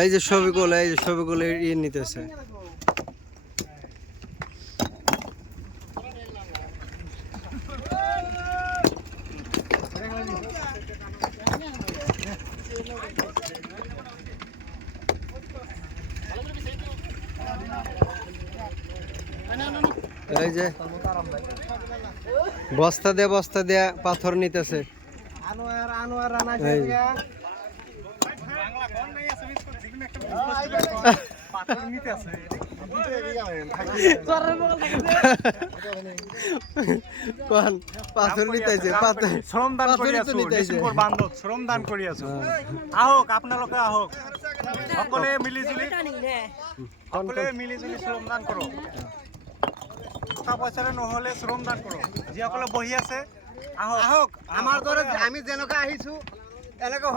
এই যে ছবিগুলো ইয়ে নিতেছে। এই যে বস্তা দিয়ে পাথর নিতেছে। পাথর নিতেছে, শ্রমদান করিয়াছো। আহক আপনালোকে আহক, সকলে মিলিজুলি শ্রমদান করো। টকা পইচাৰে নহলে শ্রমদান করো। যিসকলে বহি আছে আহক, আমাৰ দৰে আমি যেনেকৈ আহিছো এনেকৈ